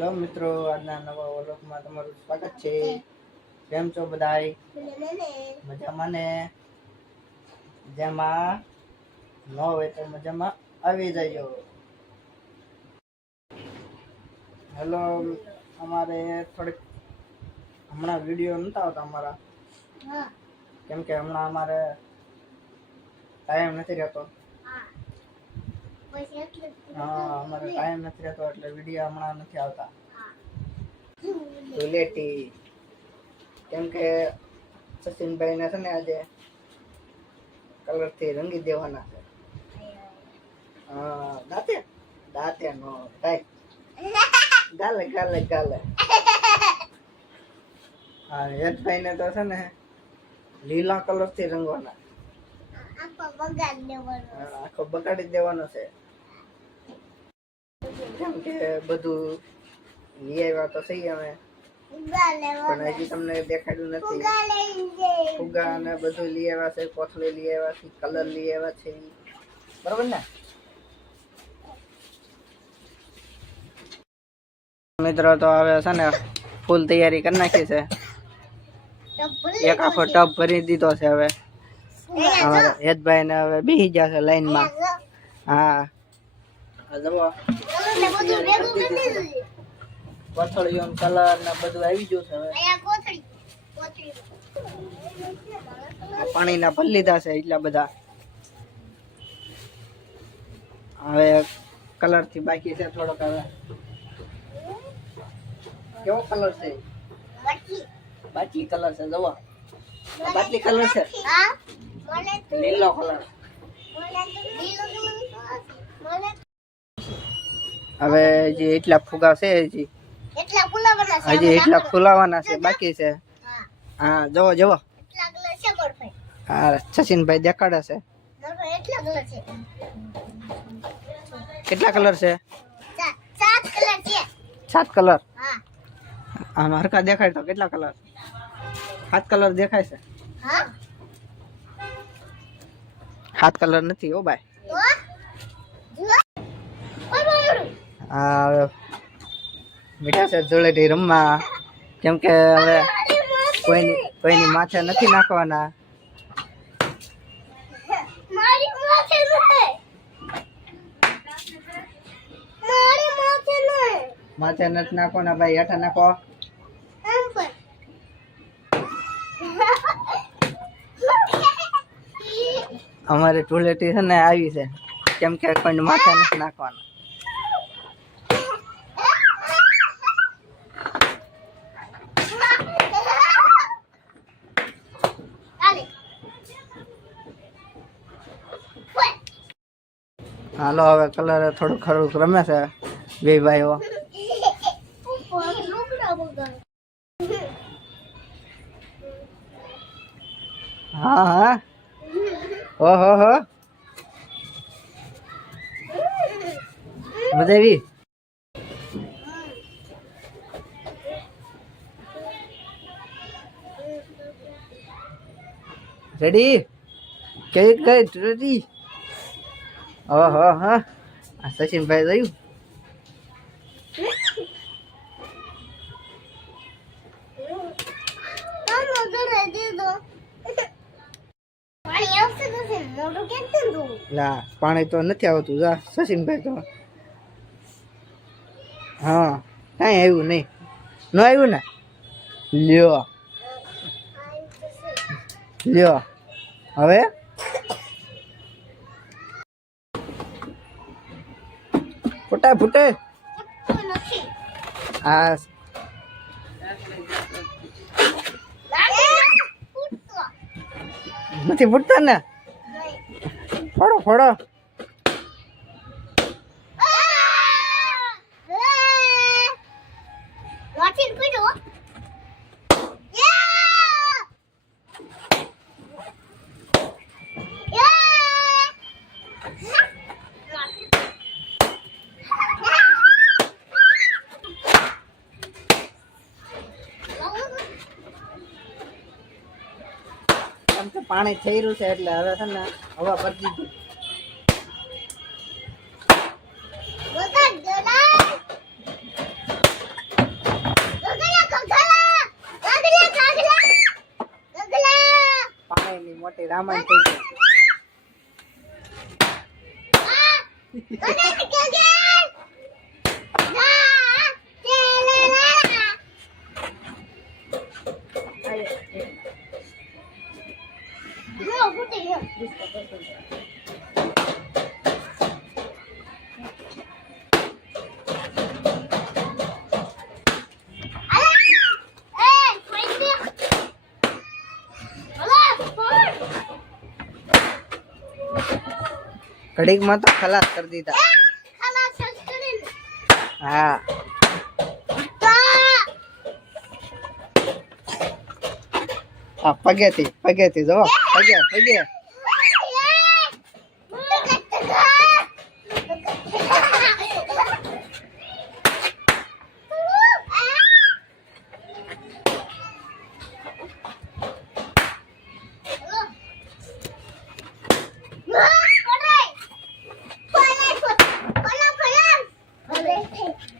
Hello મિત્રો, આજના નવા વ્લોગમાં તમારું સ્વાગત છે। કેમ છો બધાય? મજામાં ને? જેમાં ન હોય તો મજામાં આવી જજો। હેલો, અમારે થોડીક હમણાં વિડીયો નતા આવતા અમારા, કેમ કે હમણાં અમારે ટાઈમ નથી રહેતો। હા, અમારે ટાઈમ નથી રહેતો એટલે વિડીયો હમણાં નથી આવતા। ધૂળેટી કેમ કે સચિનભાઈ ને છે ને આજે કલર થી રંગી દેવાના છે। હા, દાંતે દાંતે નો થાય, ગાલે ગાલે ગાલે। હા, યશભાઈ ને તો છે ને લીલા કલર થી રંગવાના, આખો બગાડી દેવાનો છે। કેમ કે બધું લઈ આવ્યા તો સહી અમે, પણ હજી તમને દેખાડ્યું નથી। ફુગ્ગા ને બધું લઈ આવ્યા છે, કોથળી લઈ આવ્યા છે, કલર લઈ આવ્યા છે, બરોબર ને મિત્રો? તો હવે છે ને ફૂલ તૈયારી કરી નાખી છે। એક આખો ટબ ભરી દીધો છે। હવે અમારા હેતભાઈ ને હવે બેસી ગયા છે લાઈન માં। હા, કોથળીઓ કલર ને બધું આવી ગયું છે। હવે પાણી ના ભરી લીધા છે એટલા બધા। હવે કલર થી બાકી છે થોડોક। હવે કેવો કલર છે? બાકી કલર છે, જુઓ બાટલી કલર છે, લીલો કલર। હવે જે એટલા ફુગા છે હજી એટલા ફુલાવાના છે, બાકી છે। હા, જવો જવો। હા, સચિનભાઈ દેખાડે છે કેટલા કલર છે? 7 કલર। આમ હરકા દેખાય તો કેટલા કલર? 7 કલર દેખાય છે। 7 કલર નથી હો ભાઈ। હા, હવે મીઠા છે ધૂળેટી રમવા, કેમ કે હવે કોઈની માથે નથી નાખવાના। માથે નથી નાખવાના ભાઈ, હેઠા નાખો। અમારે ધૂળેટી છે ને આવી છે, કેમ કે કોઈને માથે નથી નાખવાના। હાલો, હવે કલર થોડું ખરું રમે છે બે ભાઈઓ। હા હા, ઓહો હો, મજા આવી। રેડી? કઈ કઈ રેડી? ઓહો હા, સચિનભાઈ જોયું? ના, પાણી તો નથી આવતું। જા સચિનભાઈ તો હા, કઈ આવ્યું નહીં, ન આવ્યું ને? લ્યો લ્યો, હવે ફૂટે ફૂટે। હા, નથી ફૂટતા ને? ફોડો ફોડો। પાણી થઈ રહ્યું છે એટલે હવે છે ને હવા ભરી દીધી। રામાયણ થઈ ગયું. ઘડીક માં તો ખલાસ કરી દીધા. હા પગેથી જો પગે